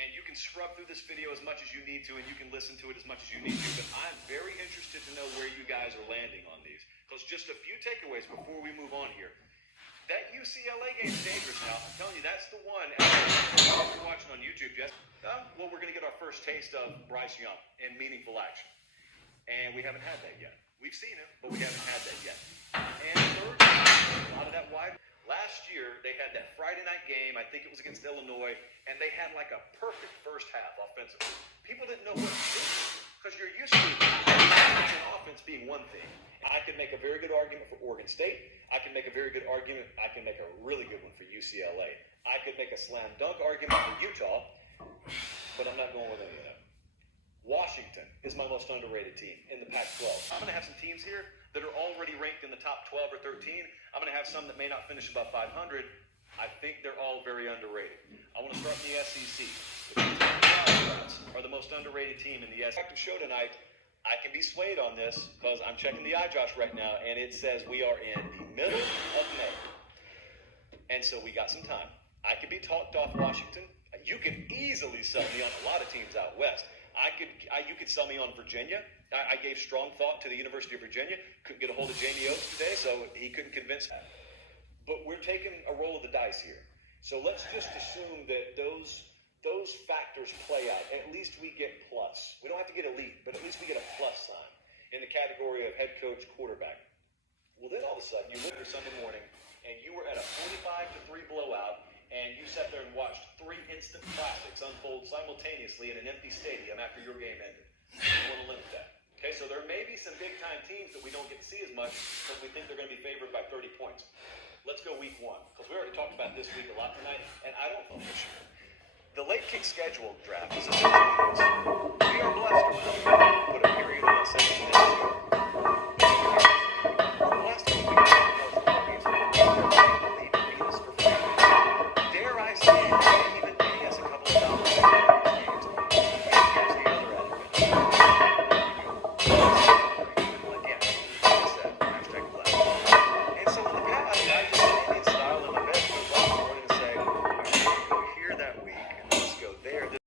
And you can scrub through this video as much as you need to, and you can listen to it as much as you need to, but I'm very interested to know where you guys are landing on these. Because just a few takeaways before we move on here. That UCLA game is dangerous now. I'm telling you, that's the one. After you're watching on YouTube, yes. Well, we're going to get our first taste of Bryce Young in meaningful action. And we haven't had that yet. We've seen him, but we haven't had that yet. And third, a lot of that wide. Last year, they had that Friday night game, I think it was against Illinois, and they had like a perfect first half offensively. People didn't know what to do because you're used to offense being one thing. I could make a very good argument for Oregon State. I can make a very good argument. I can make a really good one for UCLA. I could make a slam dunk argument for Utah, but I'm not going with any of them. Washington is my most underrated team in the Pac-12. I'm going to have some teams here that are already ranked in the top 12 or 13. I'm going to have some that may not finish above 500. I think they're all very underrated. I want to start in the SEC. The Pullaparts are the most underrated team in the SEC. Show tonight, I can be swayed on this because I'm checking the iJosh right now, and it says we are in the middle of May. And so we got some time. I could be talked off Washington. You could easily sell me on a lot of teams out west. You could sell me on Virginia. I gave strong thought to the University of Virginia. Couldn't get a hold of Jamie Oates today, so he couldn't convince me. But we're taking a roll of the dice here. So let's just assume that those factors play out. At least we get plus. We don't have to get elite, but at least we get a plus sign in the category of head coach, quarterback. Well, then all of a sudden, you went for Sunday morning, and you were at a 45-3 blowout, and you sat there and watched 3 instant classics unfold simultaneously in an empty stadium after your game ended. You want to limit that. Okay, so there may be some big-time teams that we don't get to see as much because we think they're going to be favored by 30 points. Let's go week 1, because we already talked about this week a lot tonight, and I don't know for sure. The late kick schedule draft is essentially this. We are blessed to put a period in that section. We're blessed to put dare I say, even pay us a couple of dollars. Here's the other element. Again, like I said, hashtag blessed. And so